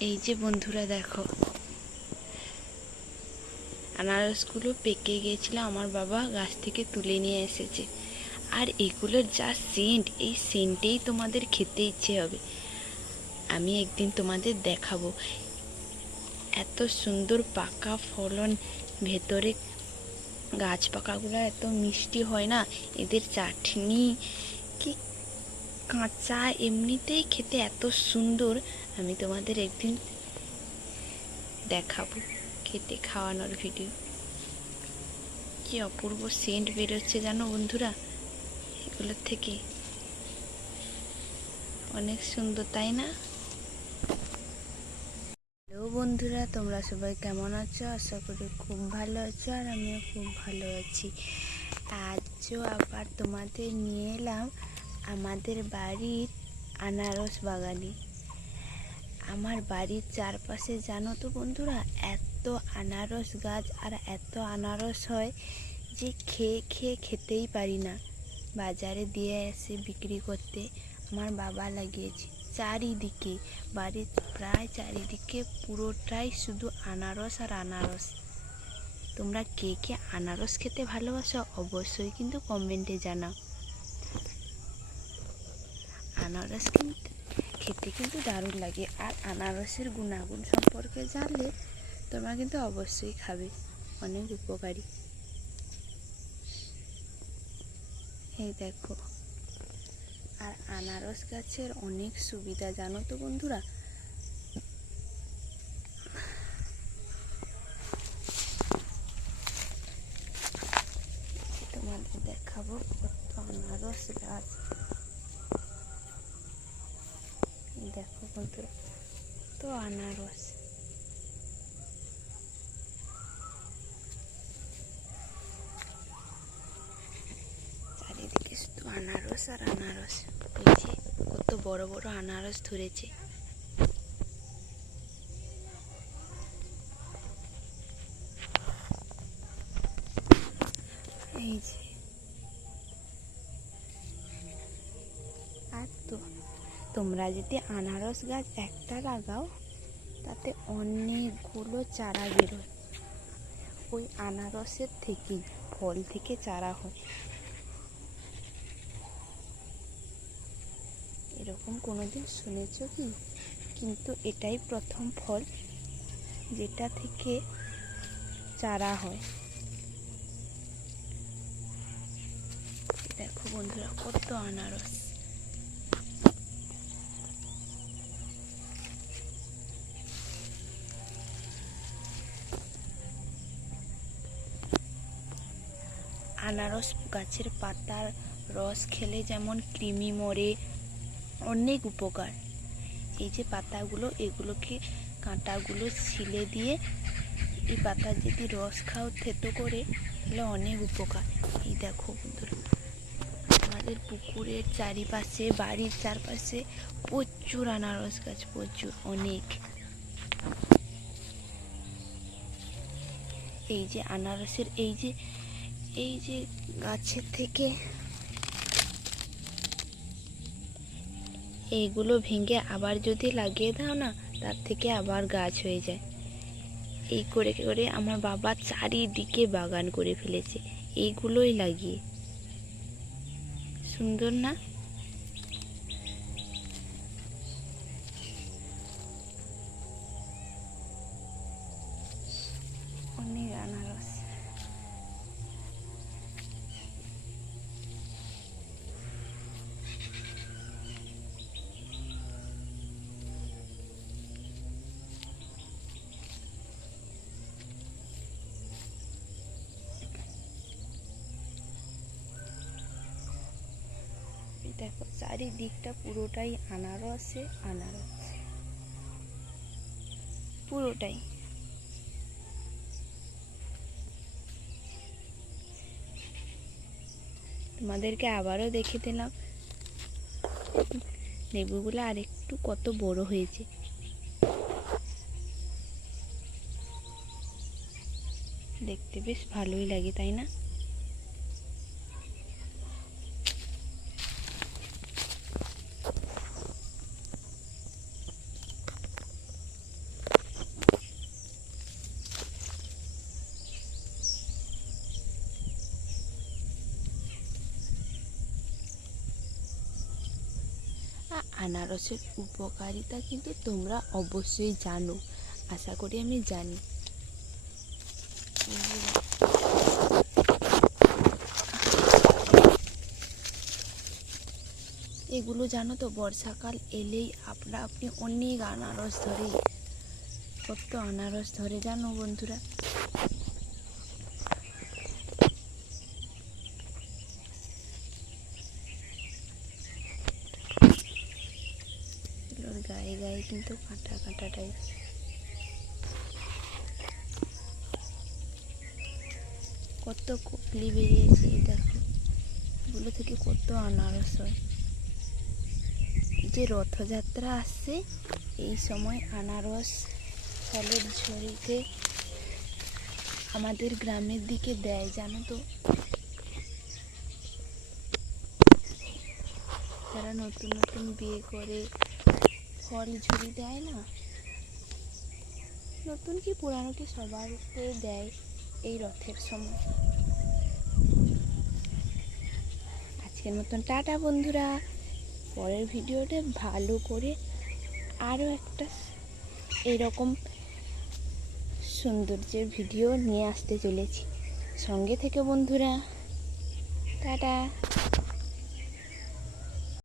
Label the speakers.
Speaker 1: এই যে বন্ধুরা দেখো। আনারসগুলো পেকে গিয়েছিল আমার বাবা, গাছ থেকে তুলে নিয়ে এসেছে। আর এগুলোর যা সেন্ট এই সেন্টেই তোমাদের খেতে ইচ্ছে হবে। আমি একদিন তোমাদের দেখাবো। এত সুন্দর পাকা ফলন, ভেতরে গাছ পাকাগুলো এত মিষ্টি হয় না? এদের চাটনি, কি কাঁচা এমনিতেই খেতে এত সুন্দর, আমি তোমাদের একদিন দেখাবো, খেতে খাওয়ানোর ভিডিও কি অপূর্ব সেন্ট বেরোচ্ছে জানো বন্ধুরা? এগুলোর থেকে। অনেক সুন্দর, তাই না? হ্যালো বন্ধুরা, তোমরা সবাই কেমন আছো? আশা করি খুব ভালো আছো আর আমিও খুব ভালো আছি। আজও আবার তোমাদের নিয়ে এলাম আমাদের বাড়ির আনারস বাগানে। আমার বাড়ির চারপাশে জানো তো বন্ধুরা, এত আনারস গাছ আর এত আনারস হয় যে খেয়ে খেয়ে খেতেই পারি না। বাজারে দিয়ে এসে বিক্রি করতে আমার বাবা লাগিয়েছে। চারিদিকে, বাড়ির প্রায় চারিদিকে পুরোটাই শুধু আনারস আর আনারস। তোমরা কে কে আনারস খেতে ভালোবাসো অবশ্যই কিন্তু কমেন্টে জানাও। আনারস কিন্তু খেতে কিন্তু দারুণ লাগে। আর আনারসের গুণাগুণ সম্পর্কে জানলে তোমরা কিন্তু অবশ্যই খাবে। অনেক উপকারী। এই দেখো। আর আনারস গাছের অনেক সুবিধা, জানো তো বন্ধুরা? তোমাদের দেখাবো কত আনারস গাছ। দেখো বন্ধুরা তো আনারস চারিদিকে শুধু আনারস আর আনারস এই যে কত বড় বড় আনারস ধরেছে এই যে তোমরা যদি আনারস গাছ একটা লাগাও, তাতে অনেকগুলো চারা বেরোয়। ওই আনারসের থেকেই ফল থেকে চারা হয়। এরকম কোনোদিন শুনেছ কি? কিন্তু এটাই প্রথম ফল যেটা থেকে চারা হয়। দেখো বন্ধুরা, কত আনারস। আনারস গাছের পাতার রস খেলে যেমন কৃমি মরে, অনেক উপকার। এই যে পাতাগুলো, এগুলোকে কাঁটাগুলো ছিলে দিয়ে এই পাতার যদি রস খাও, থেতো করে, তাহলে অনেক উপকার। এই দেখো বন্ধুরা, আমাদের পুকুরের চারিপাশে, বাড়ির চারপাশে প্রচুর আনারস গাছ, প্রচুর, অনেক। এই যে আনারসের, এই যে এই যে গাছের থেকে এইগুলো ভেঙে আবার যদি লাগিয়ে দাও না, তার থেকে আবার গাছ হয়ে যায়। এই করে করে আমার বাবা চারিদিকে বাগান করে ফেলেছে। এইগুলোই লাগিয়ে। সুন্দর না অনেক আনারস এই দেখো, চারিদিকটা পুরোটাই আনারসে আনারস। পুরোটাই। তোমাদেরকে আবারও দেখে দিলাম। লেবুগুলো আর একটু কত বড় হয়েছে। দেখতে বেশ ভালোই লাগে, তাই না? আনারসের উপকারিতা কিন্তু তোমরা অবশ্যই জানো। আশা করি আমি জানি। এগুলো জানো তো, বর্ষাকাল এলেই আপনা আপনি অনেক আনারস ধরে। কত আনারস ধরে জানো বন্ধুরা এগুলোর গায়ে গায়ে কিন্তু কাঁটা কাঁটা টাইপ কত কপলি বেরিয়েছে দেখো। এগুলো থেকে কত আনারস হয়। যে রথযাত্রা আসছে, এই সময় আনারস ফলের ঝুড়িতে আমাদের গ্রামের দিকে দেয়, জানো তো? তারা নতুন নতুন বিয়ে করে ফল ঝুড়ি দেয় না? নতুন কি পুরানো কি সবারকে দেয় এই রথের সময়? আজকের মতন টাটা বন্ধুরা। পরের ভিডিওটা ভালো করে আরও একটা এরকম সৌন্দর্যের ভিডিও নিয়ে আসতে চলেছি। সঙ্গে থেকে বন্ধুরা, টাটা।